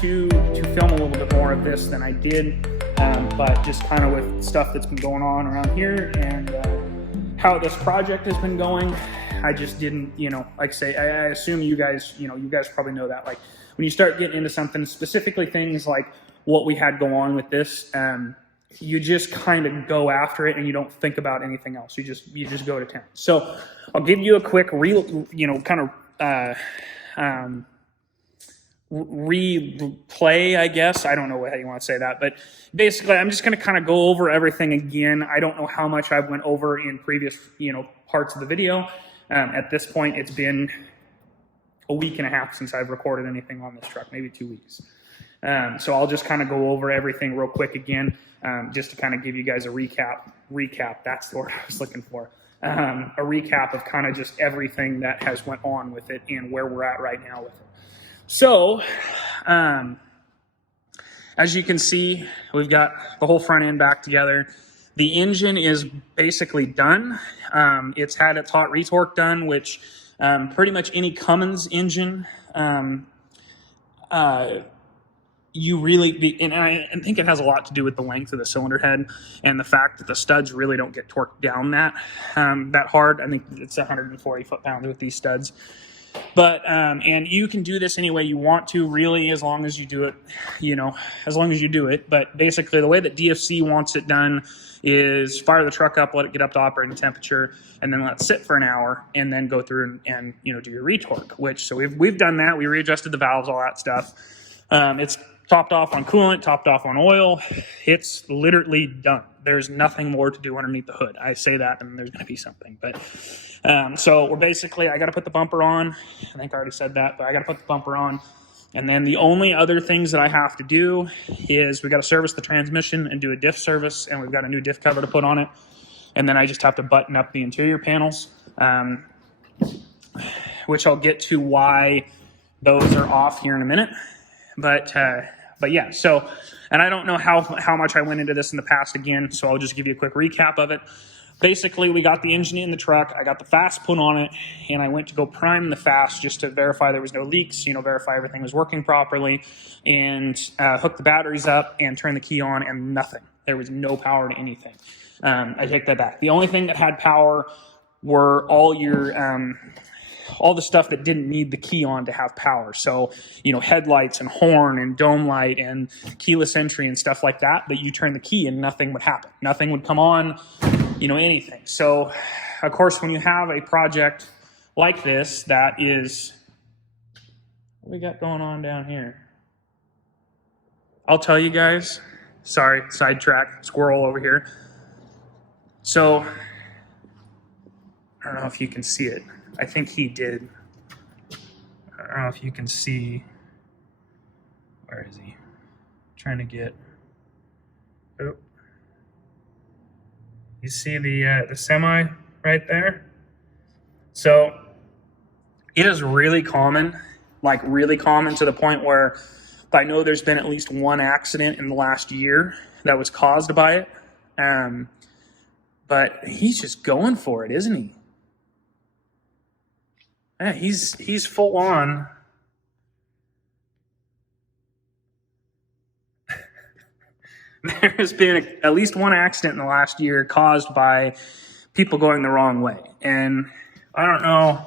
to film a little bit more of this than I did, but just kind of with stuff that's been going on around here and how this project has been going, I just didn't, like I say, I assume you guys, you guys probably know that, like when you start getting into something, specifically things like what we had go on with this, you just kind of go after it and you don't think about anything else. You just go to town. So I'll give you a quick replay, I guess. I don't know how you want to say that, but basically I'm just going to kind of go over everything again. I don't know how much I went over in previous, parts of the video. At this point, it's been a week and a half since I've recorded anything on this truck, maybe 2 weeks. So I'll just kind of go over everything real quick again, just to kind of give you guys a recap. That's the word I was looking for. A recap of kind of just everything that has went on with it and where we're at right now with it. So, as you can see, we've got the whole front end back together. The engine is basically done. It's had its hot retorque done, which pretty much any Cummins engine, you really, and I think it has a lot to do with the length of the cylinder head and the fact that the studs really don't get torqued down that hard. I think it's 140 foot-pounds with these studs. But, and you can do this any way you want to, really, as long as you do it, as long as you do it. But basically, the way that DFC wants it done is fire the truck up, let it get up to operating temperature, and then let it sit for an hour, and then go through and do your retorque, so we've done that. We readjusted the valves, all that stuff. It's topped off on coolant, topped off on oil. It's literally done. There's nothing more to do underneath the hood. I say that, and there's going to be something. But so we're basically, I got to put the bumper on. I think I already said that, but I got to put the bumper on. And then the only other things that I have to do is we got to service the transmission and do a diff service, and we've got a new diff cover to put on it. And then I just have to button up the interior panels, which I'll get to why those are off here in a minute. But yeah, so, and I don't know how much I went into this in the past again, so I'll just give you a quick recap of it. Basically, we got the engine in the truck, I got the fast put on it, and I went to go prime the fast just to verify there was no leaks, verify everything was working properly, and hook the batteries up and turn the key on, and nothing. There was no power to anything. I take that back. The only thing that had power were all the stuff that didn't need the key on to have power. So, headlights and horn and dome light and keyless entry and stuff like that, but you turn the key and nothing would happen. Nothing would come on, anything. So, of course, when you have a project like this, that is, what we got going on down here? I'll tell you guys. Sorry, sidetrack, squirrel over here. So, I don't know if you can see it. I think he did. I don't know if you can see. Where is he? Trying to get. Oh. You see the semi right there? So it is really common, like really common to the point where I know there's been at least one accident in the last year that was caused by it. But he's just going for it, isn't he? Yeah, he's full on. There's been at least one accident in the last year caused by people going the wrong way. And I don't know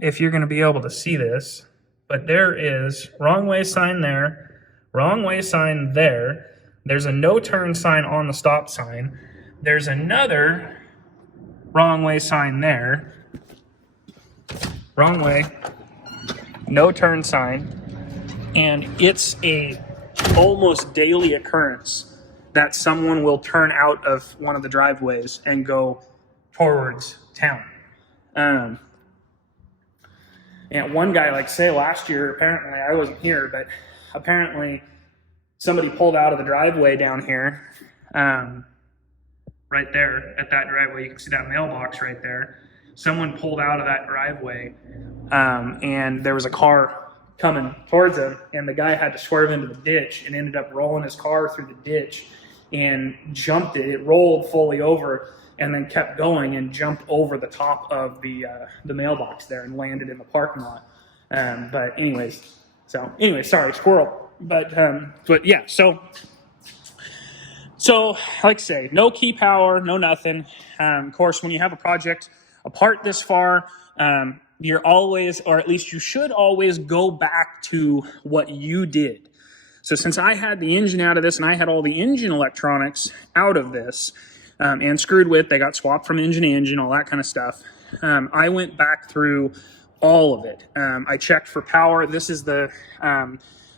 if you're going to be able to see this, but there is wrong way sign there, wrong way sign there. There's a no turn sign on the stop sign. There's another wrong way sign there. Wrong way, no turn sign, and it's a almost daily occurrence that someone will turn out of one of the driveways and go towards town. And one guy, like say last year, apparently I wasn't here, but apparently somebody pulled out of the driveway down here, right there at that driveway. You can see that mailbox right there. Someone pulled out of that driveway, and there was a car coming towards him, and the guy had to swerve into the ditch and ended up rolling his car through the ditch and jumped it. It rolled fully over and then kept going and jumped over the top of the mailbox there and landed in the parking lot. But anyways, So anyway, sorry, squirrel. But yeah, so like I say, no key power, no nothing. Of course, when you have a project apart this far, you're always, or at least you should always, go back to what you did. So since I had the engine out of this and I had all the engine electronics out of this and screwed with, they got swapped from engine to engine, all that kind of stuff, I went back through all of it. I checked for power. This is the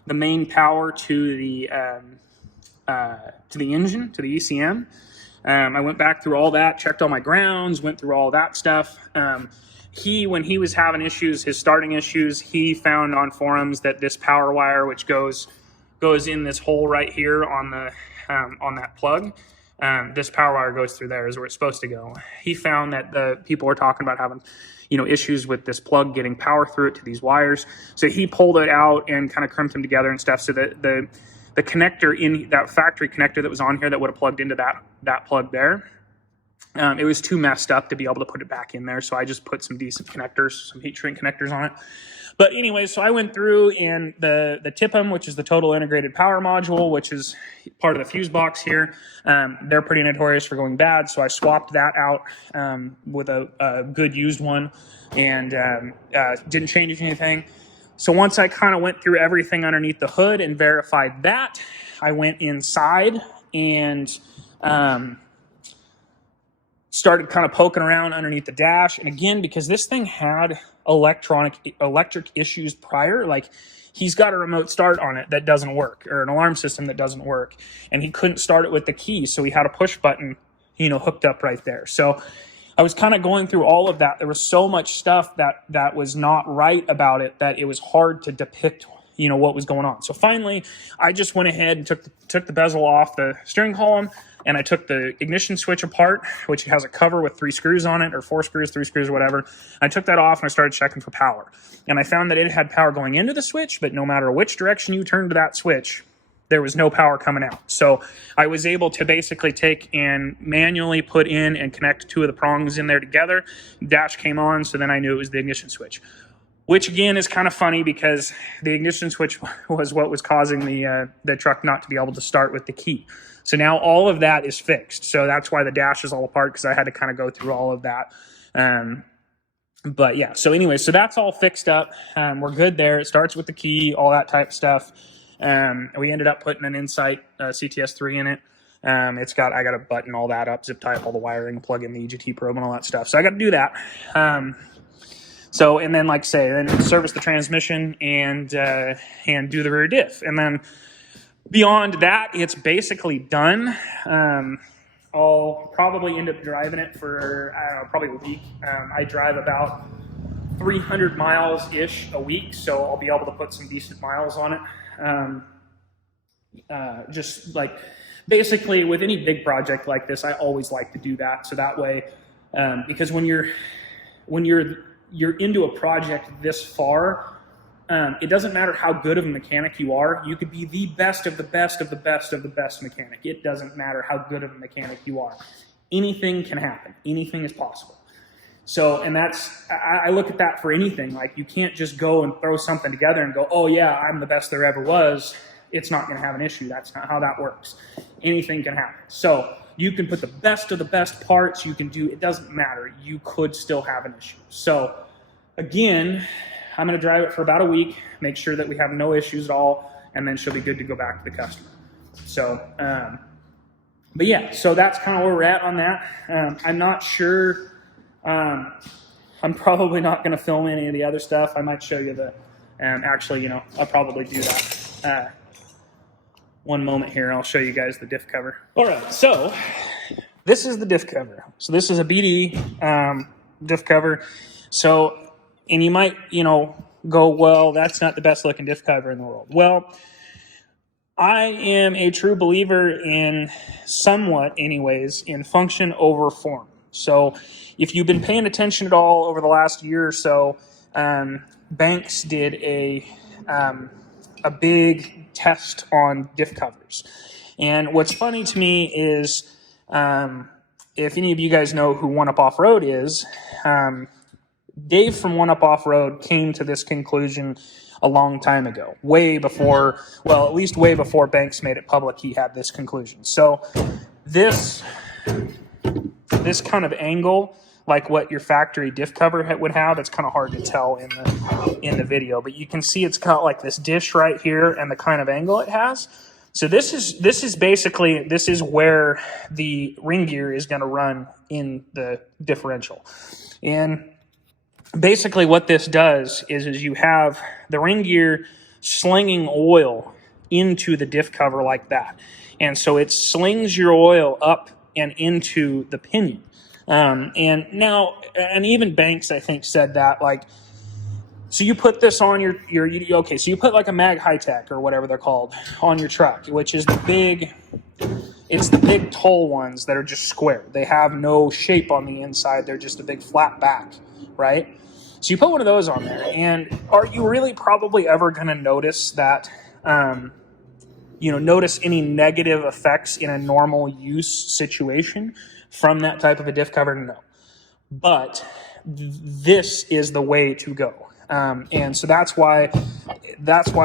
main power to the engine, to the ECM. I went back through all that, checked all my grounds, went through all that stuff. When he was having issues, his starting issues, he found on forums that this power wire, which goes in this hole right here on the on that plug, this power wire goes through there, is where it's supposed to go. He found that the people were talking about having, issues with this plug getting power through it to these wires. So he pulled it out and kind of crimped them together and stuff. So that the connector in that factory connector that was on here that would have plugged into that plug there, it was too messed up to be able to put it back in there. So I just put some decent connectors, some heat shrink connectors on it. But anyway, so I went through in the TIPM, which is the total integrated power module, which is part of the fuse box here. They're pretty notorious for going bad, so I swapped that out with a good used one, and didn't change anything. So once I kind of went through everything underneath the hood and verified that, I went inside and started kind of poking around underneath the dash. And again, because this thing had electric issues prior, like he's got a remote start on it that doesn't work, or an alarm system that doesn't work, and he couldn't start it with the key, so he had a push button, hooked up right there. So I was kind of going through all of that. There was so much stuff that was not right about it that it was hard to depict, what was going on. So finally, I just went ahead and took the bezel off the steering column, and I took the ignition switch apart, which has a cover with 3 screws on it, or 4 screws, 3 screws, whatever. I took that off and I started checking for power. And I found that it had power going into the switch, but no matter which direction you turned to that switch, there was no power coming out. So I was able to basically take and manually put in and connect 2 of the prongs in there together. Dash came on, so then I knew it was the ignition switch. Which again is kind of funny because the ignition switch was what was causing the truck not to be able to start with the key. So now all of that is fixed. So that's why the dash is all apart, because I had to kind of go through all of that. But yeah, so anyway, so that's all fixed up. We're good there. It starts with the key, all that type of stuff. We ended up putting an Insight CTS3 in it. I got to button all that up, zip tie up all the wiring, plug in the EGT probe and all that stuff. So I got to do that. And then, like I say, then service the transmission and do the rear diff. And then beyond that, it's basically done. I'll probably end up driving it for, I don't know, probably a week. I drive about 300 miles-ish a week, so I'll be able to put some decent miles on it. Just like, basically with any big project like this, I always like to do that. So that way, because when you're into a project this far, it doesn't matter how good of a mechanic you are. You could be the best of the best of the best of the best mechanic. It doesn't matter how good of a mechanic you are. Anything can happen. Anything is possible. So, and I look at that for anything. Like, you can't just go and throw something together and go, oh yeah, I'm the best there ever was. It's not going to have an issue. That's not how that works. Anything can happen. So you can put the best of the best parts. You can do, it doesn't matter. You could still have an issue. So again, I'm going to drive it for about a week, make sure that we have no issues at all, and then she'll be good to go back to the customer. So, but yeah, so that's kind of where we're at on that. I'm not sure. I'm probably not going to film any of the other stuff. I might show you the, actually, I'll probably do that. One moment here, I'll show you guys the diff cover. All right, so this is the diff cover. So this is a BD diff cover. So, and you might, go, well, that's not the best looking diff cover in the world. Well, I am a true believer in, somewhat anyways, in function over form. So if you've been paying attention at all over the last year or so, Banks did a big test on diff covers. And what's funny to me is, if any of you guys know who One Up Off-Road is, Dave from One Up Off Road came to this conclusion a long time ago, way before, well, at least way before Banks made it public. He had this conclusion. So this kind of angle, like what your factory diff cover would have, it's kind of hard to tell in the video, but you can see it's got like this dish right here and the kind of angle it has. So this is basically, this is where the ring gear is going to run in the differential. And basically what this does is you have the ring gear slinging oil into the diff cover like that. And so it slings your oil up and into the pinion. And even Banks, I think, said that, like, so you put this on so you put like a Mag High-Tech or whatever they're called on your truck, which is it's the big toll ones that are just square. They have no shape on the inside. They're just a big flat back, right? So you put one of those on there, and are you really probably ever going to notice that, notice any negative effects in a normal use situation from that type of a diff cover? No. But this is the way to go. And so that's why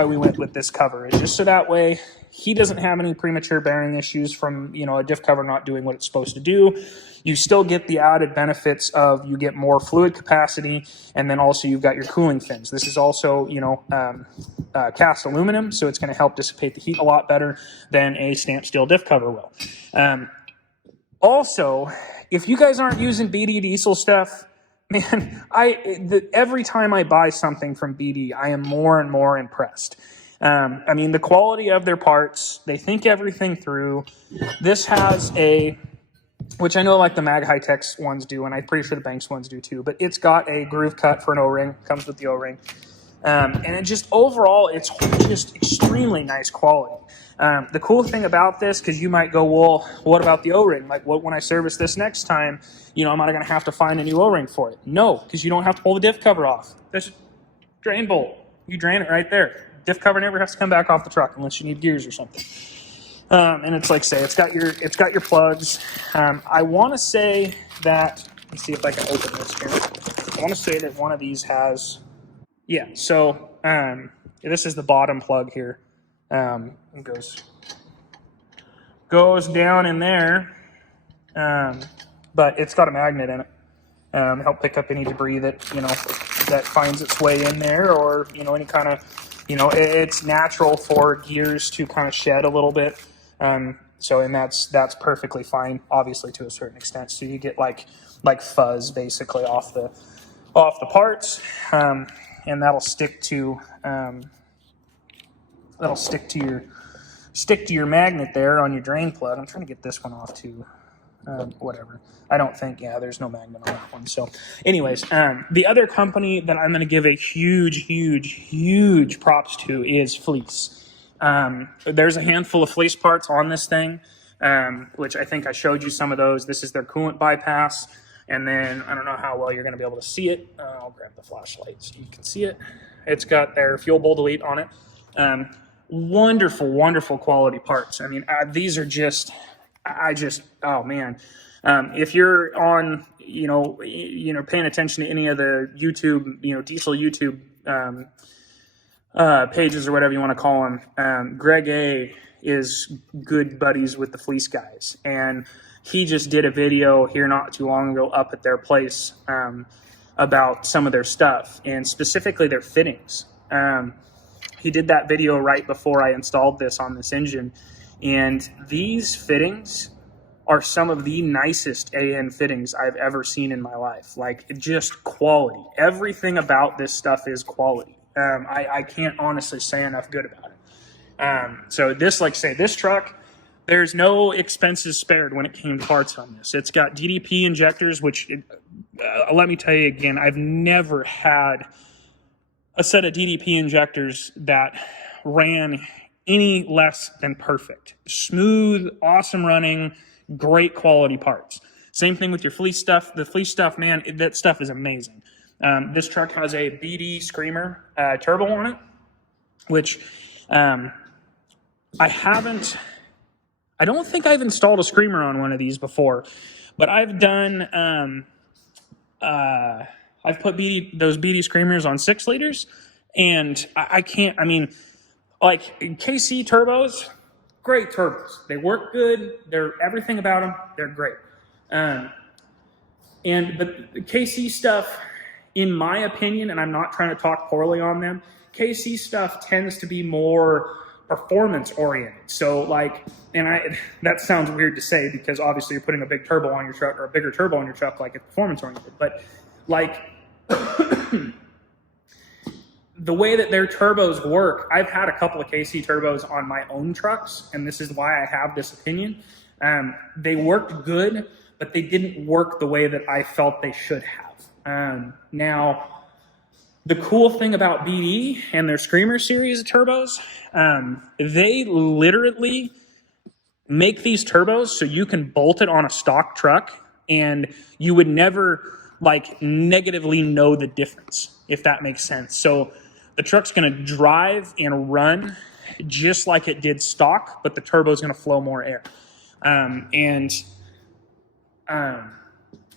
we went with this cover, is just so that way he doesn't have any premature bearing issues from, a diff cover not doing what it's supposed to do. You still get the added benefits of, you get more fluid capacity, and then also you've got your cooling fins. This is also, cast aluminum, so it's going to help dissipate the heat a lot better than a stamped steel diff cover will. Also, if you guys aren't using BD diesel stuff, man, every time I buy something from BD, I am more and more impressed. The quality of their parts, they think everything through. This has which I know like the Mag High-Techs ones do, and I'm pretty sure the Banks ones do too, but it's got a groove cut for an O-ring, comes with the O-ring. And it just, overall, it's just extremely nice quality. The cool thing about this, because you might go, well, what about the O-ring? Like, when I service this next time, am I going to have to find a new O-ring for it? No, because you don't have to pull the diff cover off. There's a drain bolt. You drain it right there. Diff cover never has to come back off the truck unless you need gears or something. And it's like, say, it's got your plugs. I want to say that, let's see if I can open this here. I want to say that one of these has, yeah, so this is the bottom plug here. It goes down in there, but it's got a magnet in it to help pick up any debris that that finds its way in there, or any kind of it's natural for gears to kind of shed a little bit. So and that's perfectly fine, obviously, to a certain extent. So you get like fuzz basically off the parts, and that'll stick to your magnet there on your drain plug. I'm trying to get this one off too. Whatever. I don't think, there's no magnet on that one. So anyways, the other company that I'm going to give a huge props to is Fleece. There's a handful of Fleece parts on this thing, which I think I showed you some of those. This is their coolant bypass. And then I don't know how well you're going to be able to see it. I'll grab the flashlight so you can see it. It's got their fuel bowl delete on it. Wonderful quality parts. These are just, oh man. If you're on, paying attention to any of the YouTube, diesel YouTube pages or whatever you want to call them, Greg A is good buddies with the Fleece guys, and he just did a video here not too long ago up at their place about some of their stuff, and specifically their fittings. He did that video right before I installed this on this engine, and these fittings are some of the nicest AN fittings I've ever seen in my life. Like, just quality. Everything about this stuff is quality. I can't honestly say enough good about it. So this, like say, this truck, there's no expenses spared when it came to parts on this. It's got DDP injectors, which, let me tell you again, I've never had a set of DDP injectors that ran any less than perfect. Smooth, awesome running, great quality parts. Same thing with your Fleece stuff. The Fleece stuff, man, that stuff is amazing. This truck has a BD Screamer turbo on it, which I don't think I've installed a Screamer on one of these before, but I've done I've put those BD Screamers on 6 liters, and I can't. I mean, like KC turbos, great turbos. They work good. They're everything about them. They're great. But the KC stuff, in my opinion, and I'm not trying to talk poorly on them, KC stuff tends to be more performance oriented. So like, that sounds weird to say because obviously you're putting a big turbo on your truck or a bigger turbo on your truck, like it's performance oriented. But like the way that their turbos work, I've had a couple of KC turbos on my own trucks, and this is why I have this opinion. They worked good, but they didn't work the way that I felt they should have. Now, the cool thing about BD and their Screamer series of turbos, they literally make these turbos so you can bolt it on a stock truck and you would never like negatively know the difference, if that makes sense. So the truck's going to drive and run just like it did stock, but the turbo is going to flow more air.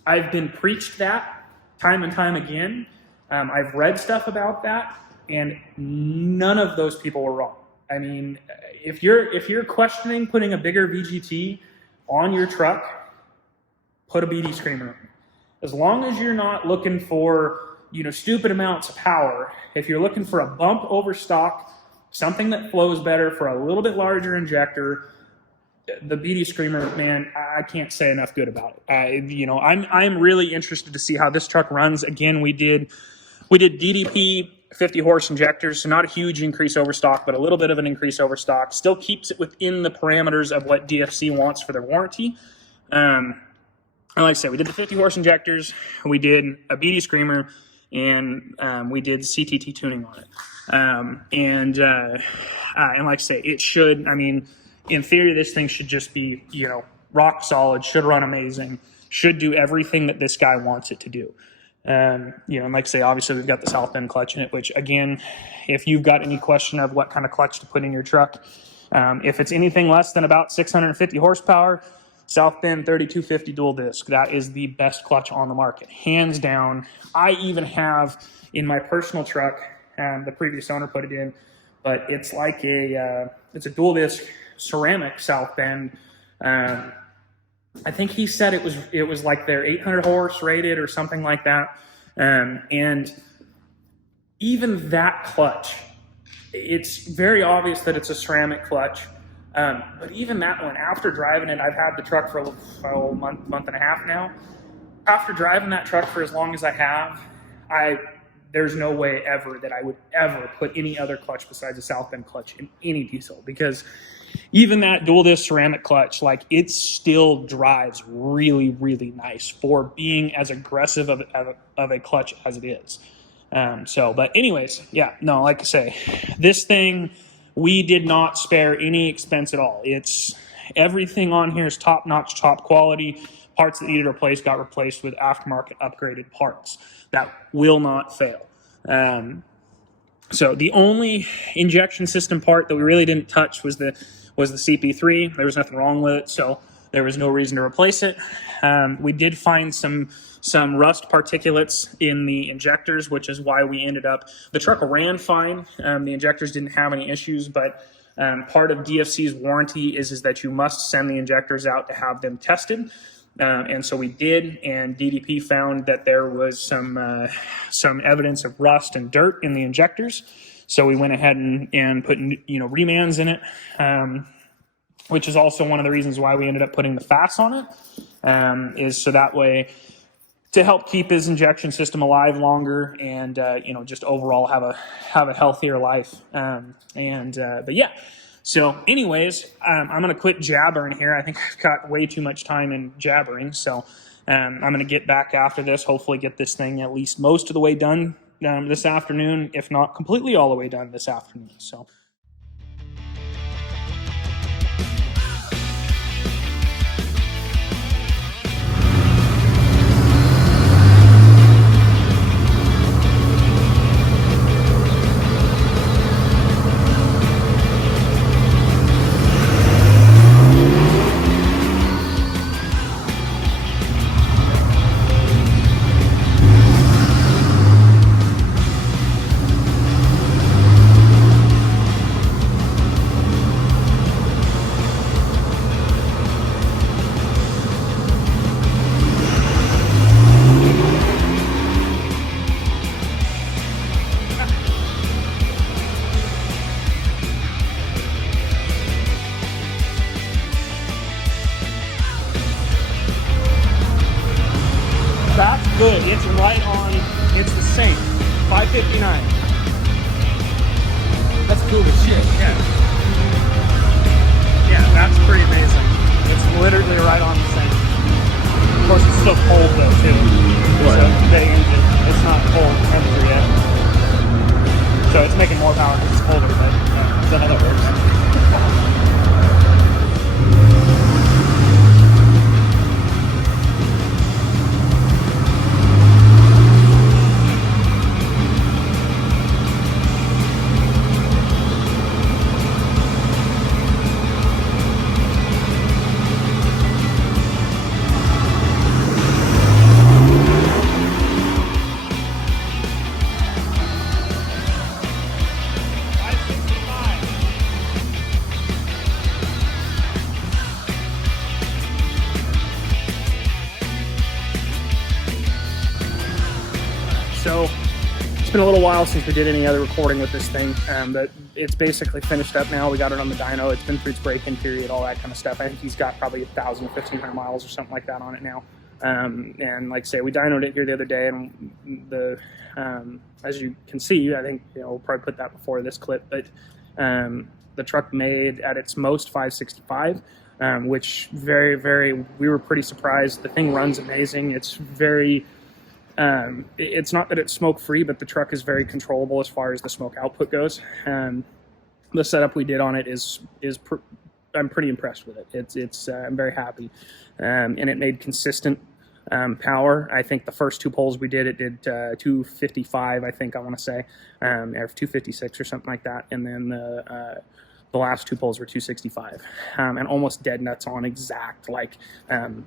I've been preached that time and time again. I've read stuff about that, and none of those people were wrong. I mean, if you're questioning putting a bigger VGT on your truck, put a BD Screamer on. As long as you're not looking for, stupid amounts of power, if you're looking for a bump over stock, something that flows better for a little bit larger injector, the BD Screamer, man, I can't say enough good about it. I'm really interested to see how this truck runs. Again, we did DDP 50 horse injectors, so not a huge increase over stock, but a little bit of an increase over stock. Still keeps it within the parameters of what DFC wants for their warranty. And like I said, we did the 50 horse injectors, we did a BD Screamer, and we did CTT tuning on it. And like I say, it should, in theory, this thing should just be, rock solid, should run amazing, should do everything that this guy wants it to do. And like I say, obviously we've got the South Bend clutch in it, which again, if you've got any question of what kind of clutch to put in your truck, if it's anything less than about 650 horsepower, South Bend 3250 dual disc, that is the best clutch on the market, hands down. I even have in my personal truck, the previous owner put it in, but it's like it's a dual disc ceramic South Bend. I think he said it was like their 800 horse rated or something like that. And even that clutch, it's very obvious that it's a ceramic clutch. But even that one, after driving it, I've had the truck for a month and a half now. After driving that truck for as long as I have, there's no way ever that I would ever put any other clutch besides a South Bend clutch in any diesel, because even that dual disc ceramic clutch, like, it still drives really, really nice for being as aggressive of a clutch as it is. But anyways, yeah, no, like I say, this thing, we did not spare any expense at all. It's everything on here is top notch, top quality. Parts that needed replaced got replaced with aftermarket upgraded parts that will not fail. So the only injection system part that we really didn't touch was the CP3. There was nothing wrong with it, so there was no reason to replace it. We did find some rust particulates in the injectors, which is why we ended up, the truck ran fine. The injectors didn't have any issues, but part of DFC's warranty is that you must send the injectors out to have them tested. And so we did, and DDP found that there was some evidence of rust and dirt in the injectors. So we went ahead and put remans in it, which is also one of the reasons why we ended up putting the FAS on it, is so that way to help keep his injection system alive longer and just overall have a healthier life. But yeah. So anyways, I'm going to quit jabbering here. I think I've got way too much time in jabbering. So I'm going to get back after this, hopefully get this thing at least most of the way done this afternoon, if not completely all the way done this afternoon. So. good. It's right on. It's the same. 559. That's cool as shit. Yeah. Yeah, that's pretty amazing. It's literally right on the same. Of course, it's still cold though too. What? So the engine, it's not cold temperature yet. So it's making more power because it's colder, but Is that how that works? So it's been a little while since we did any other recording with this thing, but it's basically finished up now. We got it on the dyno. It's been through its break-in period, all that kind of stuff. I think he's got probably 1,000 or 1,500 miles or something like that on it now. And like I say, we dynoed it here the other day, and the as you can see, I think we'll probably put that before this clip, but the truck made at its most 565. Which we were pretty surprised. The thing runs amazing. It's very it's not that it's smoke free, but the truck is very controllable as far as the smoke output goes. The setup we did on it I'm pretty impressed with it. I'm very happy, and it made consistent power. I think the first two polls we did, it did 255, I think I want to say, or 256 or something like that, and then the last two polls were 265, and almost dead nuts on exact. Like,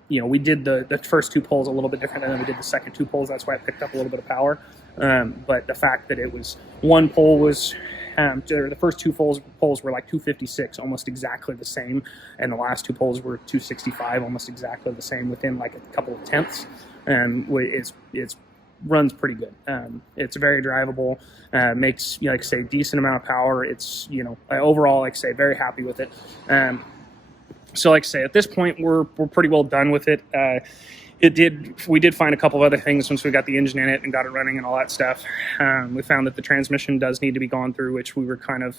we did the first two polls a little bit different than we did the second two polls. That's why it picked up a little bit of power. But the fact that it was one poll was, the first two polls were like 256, almost exactly the same, and the last two polls were 265, almost exactly the same, within like a couple of tenths. It's runs pretty good. It's very drivable, makes, like I say, decent amount of power. It's, overall, like I say, very happy with it. So like I say, at this point, we're pretty well done with it. We did find a couple of other things once we got the engine in it and got it running and all that stuff. We found that the transmission does need to be gone through, which we were kind of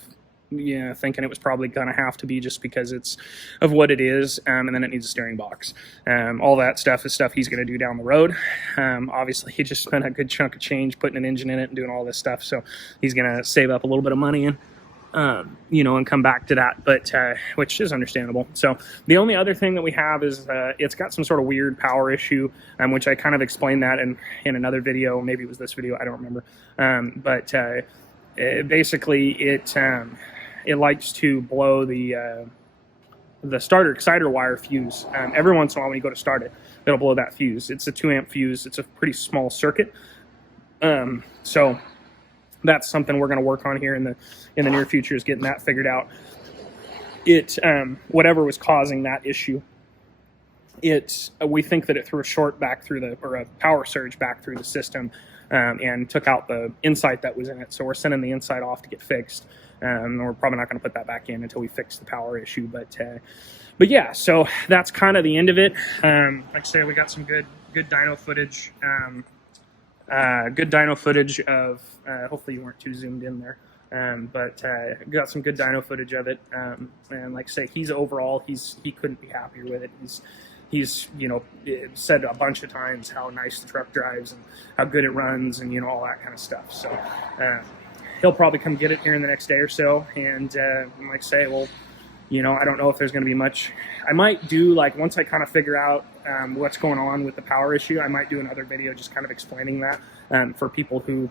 thinking it was probably gonna have to be, just because it's of what it is, and then it needs a steering box. All that stuff is stuff he's gonna do down the road. Obviously, he just spent a good chunk of change putting an engine in it and doing all this stuff, so he's gonna save up a little bit of money and come back to that, but which is understandable. So the only other thing that we have is it's got some sort of weird power issue, which I kind of explained that in another video. Maybe it was this video, I don't remember. But basically, it likes to blow the starter exciter wire fuse. Every once in a while when you go to start it, it'll blow that fuse. It's a 2-amp fuse. It's a pretty small circuit. So that's something we're going to work on here in the near future, is getting that figured out. Whatever was causing that issue, we think that it threw a short back through or a power surge back through the system, and took out the insight that was in it. So we're sending the insight off to get fixed. We're probably not going to put that back in until we fix the power issue. But yeah, so that's kind of the end of it. Like I say, we got some good dyno footage. Good dyno footage of, hopefully you weren't too zoomed in there, but got some good dyno footage of it. And like I say, he couldn't be happier with it. He's said a bunch of times how nice the truck drives and how good it runs and all that kind of stuff. So he'll probably come get it here in the next day or so. And like I say, well, I don't know if there's going to be much. I might do, like, once I kind of figure out what's going on with the power issue, I might do another video just kind of explaining that for people who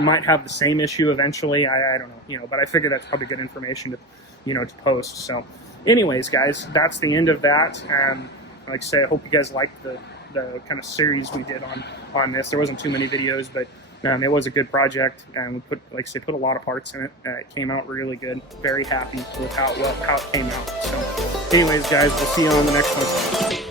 might have the same issue eventually. I don't know, but I figure that's probably good information to post. So anyways, guys, that's the end of that. Like I say, I hope you guys liked the kind of series we did on this. There wasn't too many videos, but it was a good project, and we put a lot of parts in it. It came out really good. Very happy with how it came out. So anyways, guys, we'll see you on the next one.